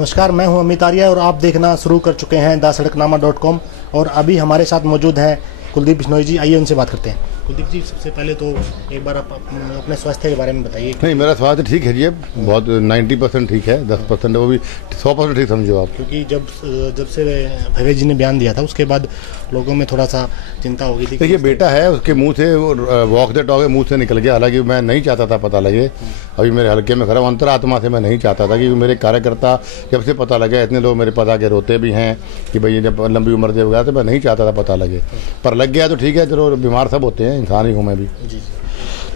नमस्कार, मैं हूं अमित आर्य और आप देखना शुरू कर चुके हैं dasadakknama.com। और अभी हमारे साथ मौजूद हैं कुलदीप बिश्नोई जी। आइए उनसे बात करते हैं। कुलदीप जी, सबसे पहले तो एक बार आप अपने स्वास्थ्य के बारे में बताइए। नहीं, मेरा स्वास्थ्य ठीक है जी, बहुत 90% ठीक है, 10% वो भी 100% ठीक समझो आप। क्योंकि जब से भव्य जी ने बयान दिया था उसके बाद लोगों में थोड़ा सा चिंता हो गई थी। देखिए, बेटा है, उसके मुंह से वॉक द टॉक मुंह से निकल गया। हालांकि मैं नहीं चाहता था पता लगे, अभी मेरे हल्के में खरा अंतरात्मा से मैं नहीं चाहता था कि मेरे कार्यकर्ता जब से पता लगे, इतने लोग मेरे पास आके रोते भी हैं कि भाई जब लंबी उम्र से हो गया, तो मैं नहीं चाहता था पता लगे, पर लग गया तो ठीक है। चलो, बीमार सब होते हैं, इंसान ही हूँ मैं भी। जी।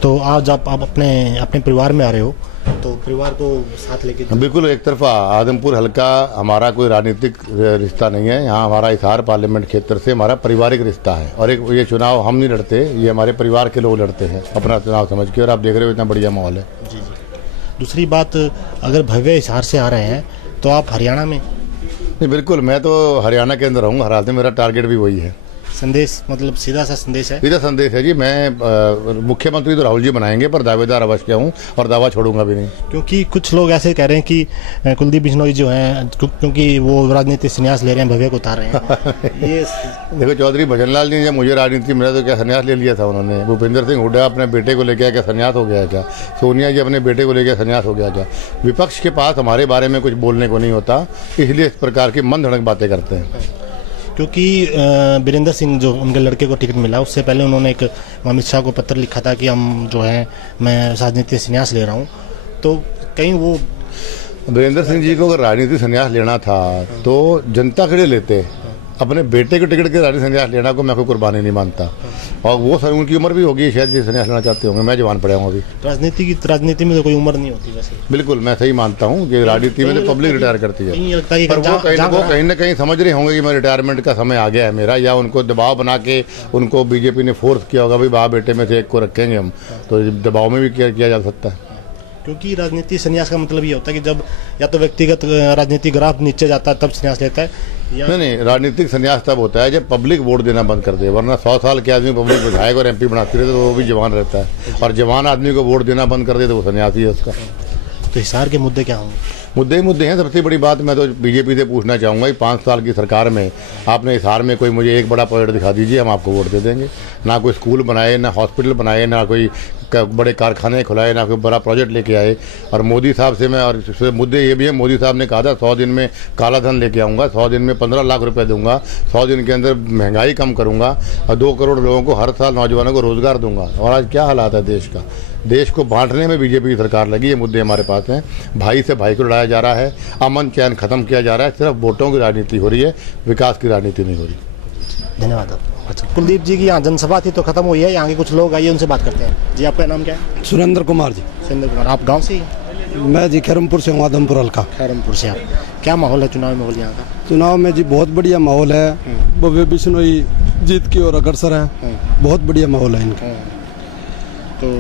तो आज आप अपने परिवार में आ रहे हो, तो परिवार को साथ लेके? बिल्कुल, एक तरफा आदमपुर हल्का हमारा कोई राजनीतिक रिश्ता नहीं है। यहाँ हमारा हिसार पार्लियामेंट क्षेत्र से हमारा पारिवारिक रिश्ता है, और एक ये चुनाव हम नहीं लड़ते, ये हमारे परिवार के लोग लड़ते हैं अपना चुनाव समझ के। और आप देख रहे हो इतना बढ़िया माहौल है। जी। दूसरी बात, अगर भव्य हिसार से आ रहे हैं तो आप हरियाणा में? नहीं, बिल्कुल, मैं तो हरियाणा के अंदर रहूँगा हर हाल में। मेरा टारगेट भी वही है। संदेश मतलब सीधा सा संदेश है? सीधा संदेश है जी। मैं मुख्यमंत्री तो राहुल जी बनाएंगे, पर दावेदार अवश्य हूँ और दावा छोड़ूंगा भी नहीं। क्योंकि कुछ लोग ऐसे कह रहे हैं कि कुलदीप बिश्नोई जो हैं, क्योंकि वो राजनीतिक संन्यास ले रहे हैं, भव्य को उतार रहे हैं। ये देखो, चौधरी भजनलाल जी, जब मुझे राजनीति मिला तो क्या संन्यास ले लिया था उन्होंने? भूपेंद्र सिंह हुड्डा अपने बेटे को लेकर क्या संन्यास हो गया क्या? सोनिया जी अपने बेटे को लेकर संन्यास हो गया क्या? विपक्ष के पास हमारे बारे में कुछ बोलने को नहीं होता, इसलिए इस प्रकार की मन धड़क बातें करते हैं। क्योंकि वीरेंद्र सिंह जो उनके लड़के को टिकट मिला, उससे पहले उन्होंने एक अमित शाह को पत्र लिखा था कि हम जो है मैं राजनीतिक संन्यास ले रहा हूँ। तो कहीं वो वीरेंद्र सिंह जी को अगर राजनीतिक संन्यास लेना था तो जनता के लिए लेते, अपने बेटे के टिकट के राजनीतिक संन्यास लेना को मैं कोई कुर्बानी नहीं मानता। और वो सर उनकी उम्र भी होगी, शायद ये संन्यास लेना चाहते होंगे। मैं जवान पड़ा हूँ अभी। राजनीति में तो कोई उम्र नहीं होती वैसे। बिल्कुल, मैं सही मानता हूँ कि राजनीति में तो पब्लिक रिटायर करती है, पर वो कहीं ना कहीं समझ रहे होंगे कि मैं रिटायरमेंट का समय आ गया है मेरा, या उनको दबाव बना के उनको बीजेपी ने फोर्स किया होगा, भाई बाप बेटे में से एक को रखेंगे हम, तो दबाव में भी किया जा सकता है। क्योंकि राजनीति संन्यास का मतलब ये होता है कि जब या तो व्यक्तिगत राजनीतिक ग्राफ नीचे जाता है तब संन्यास लेता है, या नहीं, राजनीतिक संन्यास तब होता है जब पब्लिक वोट देना बंद कर दे। वरना 100 साल के आदमी पब्लिक विधायक और MP बनाती रहती है तो वो भी जवान रहता है, और जवान आदमी को वोट देना बंद कर दे तो वो सन्यासी है उसका। तो हिसार के मुद्दे क्या होंगे? मुद्दे हैं। सबसे बड़ी बात मैं तो बीजेपी से पूछना चाहूँगा कि 5 साल की सरकार में आपने हिसार में कोई मुझे एक बड़ा प्रोजेक्ट दिखा दीजिए, हम आपको वोट दे देंगे। ना कोई स्कूल बनाए, ना हॉस्पिटल बनाए, ना कोई बड़े कारखाने खुलाए, ना कोई बड़ा प्रोजेक्ट लेके आए। और मोदी साहब से मैं, और मुद्दे ये भी है, मोदी साहब ने कहा था 100 दिन में काला धन लेके आऊँगा, 100 दिन में 15 लाख रुपये दूंगा, 100 दिन के अंदर महंगाई कम करूँगा और 2 करोड़ लोगों को हर साल नौजवानों को रोजगार दूंगा। और आज क्या हालात है देश का? देश को बांटने में बीजेपी की सरकार लगी। ये मुद्दे हमारे पास हैं। भाई से भाई को लड़ाया जा रहा है, अमन चैन खत्म किया जा रहा है, सिर्फ वोटों की राजनीति हो रही है, विकास की राजनीति नहीं हो रही। धन्यवाद। अच्छा, कुलदीप जी की यहाँ जनसभा थी तो खत्म हुई है, यहाँ के कुछ लोग आइए उनसे बात करते हैं। जी, आपका नाम क्या है? सुरेंद्र कुमार जी। सुरेंद्र कुमार, आप गाँव से ही? मैं जी खैरमपुर से हूँ, आदमपुर हल्का। खैरमपुर से आप? क्या माहौल है चुनाव माहौल यहाँ का? चुनाव में जी बहुत बढ़िया माहौल है। भव्य बिश्नोई जीत की ओर अग्रसर है, बहुत बढ़िया माहौल है इनका। तो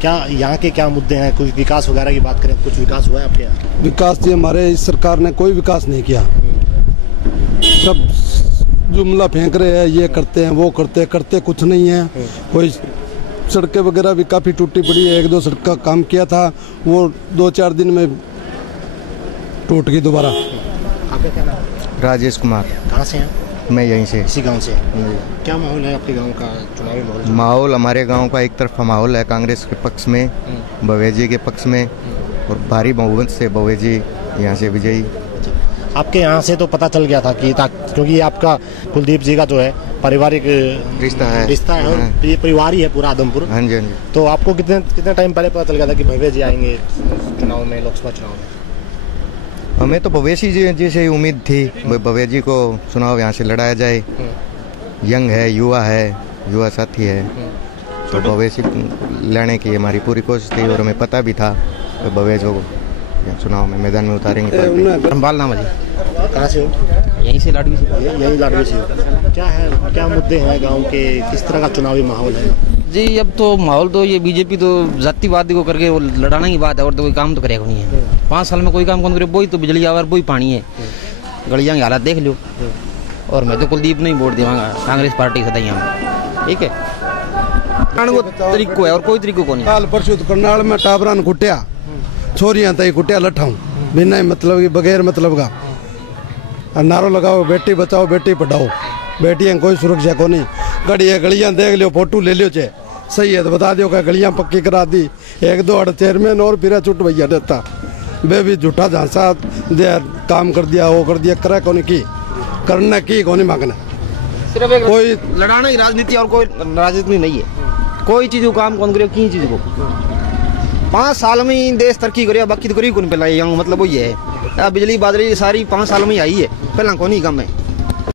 क्या यहाँ के क्या मुद्दे हैं? कुछ विकास वगैरह की बात करें, कुछ विकास हुआ है आपके यहाँ? विकास जी हमारे इस सरकार ने कोई विकास नहीं किया। सब जुमला फेंक रहे हैं, ये करते हैं वो करते कुछ नहीं है। कोई सड़कें वगैरह भी काफ़ी टूटी पड़ी है। 1-2 सड़क का काम किया था, वो 2-4 दिन में टूट गई दोबारा। आपका क्या नाम? राजेश कुमार। कहाँ से हैं? मैं यहीं से, इसी गांव से। क्या माहौल है आपके गांव का चुनावी माहौल? माहौल हमारे गांव का एक तरफा माहौल है कांग्रेस के पक्ष में, भव्य जी के पक्ष में, और भारी बहुमत से भव्य जी यहाँ से विजयी। आपके यहाँ से तो पता चल गया था कि क्योंकि आपका कुलदीप जी का जो है पारिवारिक रिश्ता है और ये परिवार ही है पूरा आदमपुर। हाँ जी, हाँ जी। तो आपको कितने टाइम पहले पता चल गया था कि भव्य जी आएंगे चुनाव में, लोकसभा चुनाव में? हमें तो भव्य जी से उम्मीद थी, भव्य जी को चुनाव यहाँ से लड़ाया जाए। यंग है, युवा साथी है, तो भव्य जी लड़ने की हमारी पूरी कोशिश थी, और हमें पता भी था कि भव्य जी को चुनाव में मैदान में उतारेंगे। रंबाल नाम है जी। कहाँ से हो? यहीं से, लाडवी से। यहीं लाडवी से हो। क्या मुद्दे हैं गांव के, किस तरह का चुनावी माहौल है? जी, अब तो माहौल तो ये बीजेपी तो जातिवादी को करके वो लड़ाने की बात है, और तो कोई काम तो करेगा नहीं है। 5 साल में कोई काम कौन करे? वही तो बिजली आवर, वही पानी है, गलियाँ की हालत देख लो। और मैं तो कुलदीप नहीं वोट देवांगा, कांग्रेस पार्टी से हम। ठीक है, वो तरीको है और कोई तरीको को नहीं। काल परसों करनाल में टाबरान कुटिया, छोरियां तई कुटिया लठाऊं, बिना मतलब की बगैर मतलब का। और नारो लगाओ बेटी बचाओ बेटी पढ़ाओ, बेटियां कोई सुरक्षा को नहीं। गलियां देख लियो, फोटो ले लियो चे, सही है तो बता दियो का गलियां पक्की करा दी। 1-2 अड़ चेयरमैन और फिर छुट भैया देता वे भी झूठा झांसा दे, काम कर दिया वो कर दिया, करा कौन की करना की कौन मांगना। सिर्फ एक कोई लड़ाना ही राजनीति और कोई राजनीति नहीं है। कोई चीज को काम कौन करे की चीज को 5 साल में ही देश तरक्की करे, बाकी तो करी कौन पहला मतलब वही है। बिजली बादली सारी 5 साल में ही आई है, पहला कौन ही काम है।